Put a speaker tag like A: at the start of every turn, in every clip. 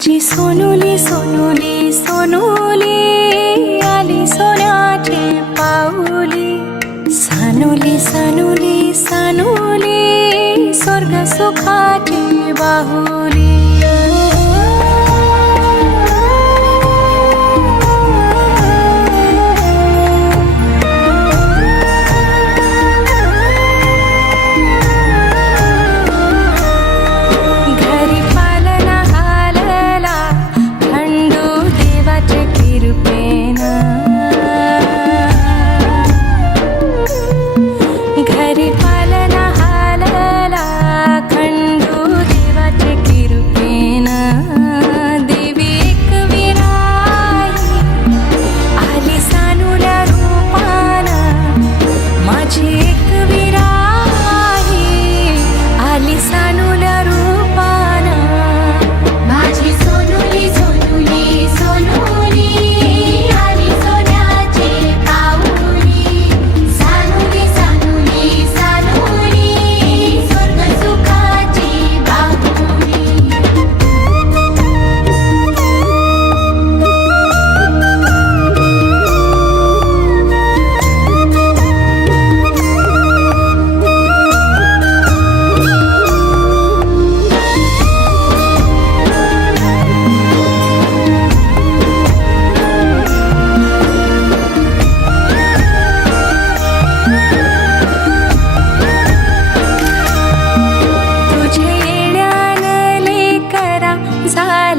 A: सोनाची सोनुली सोनुली सोनुली आली सोन्याचे पाऊली सानुली सानुली सानुली स्वर्ग सुखाची बाहुली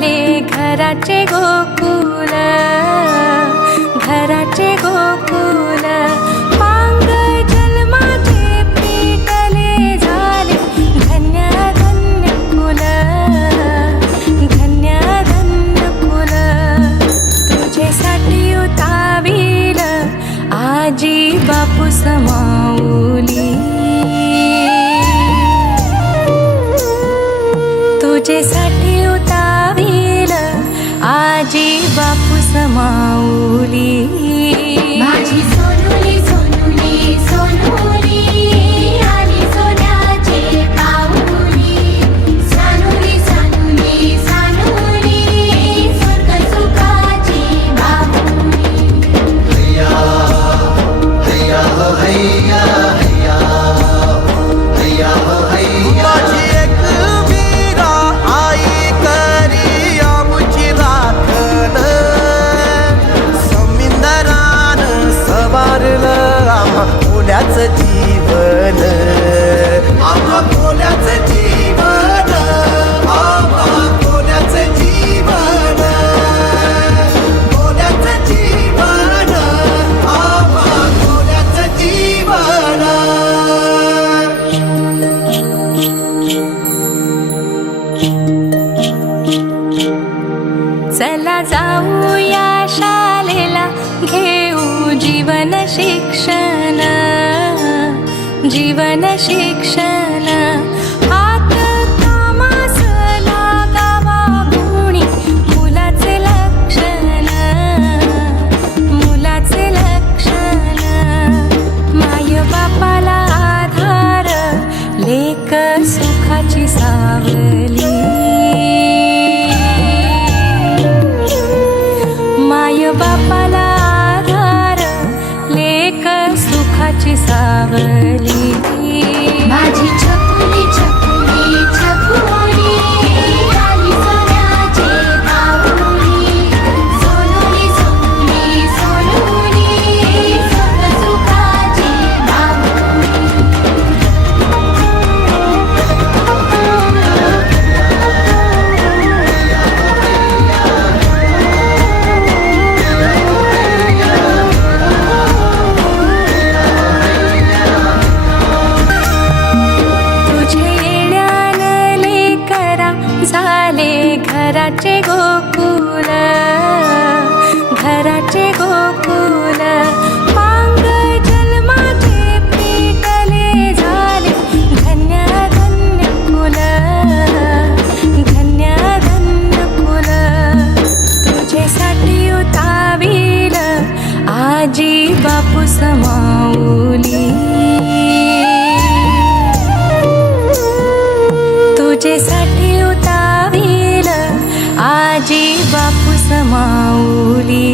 A: झाले घराचे गोकुल घराचे गोकुल. जाऊया शालेला घेऊ जीवन शिक्षण जीवन शिक्षण. आजी बापू समावली तुझेसाठी उतावील आजी बापू
B: समावली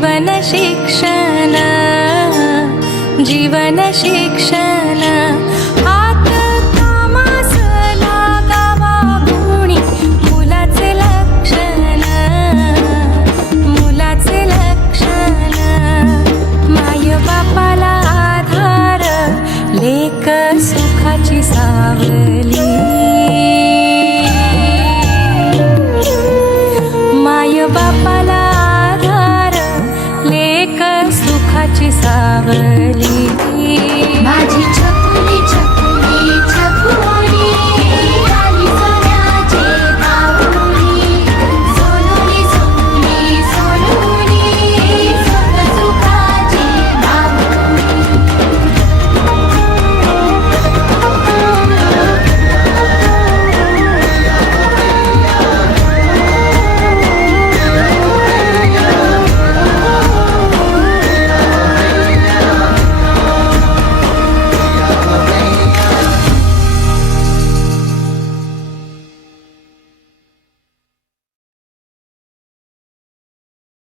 B: जीवन
A: शिक्षण जीवन शिक्षण. हात कामास लागावा गुणी मुलाचे लक्षण मुलाचे लक्षण. माय बापाला आधार सुखाची सावली.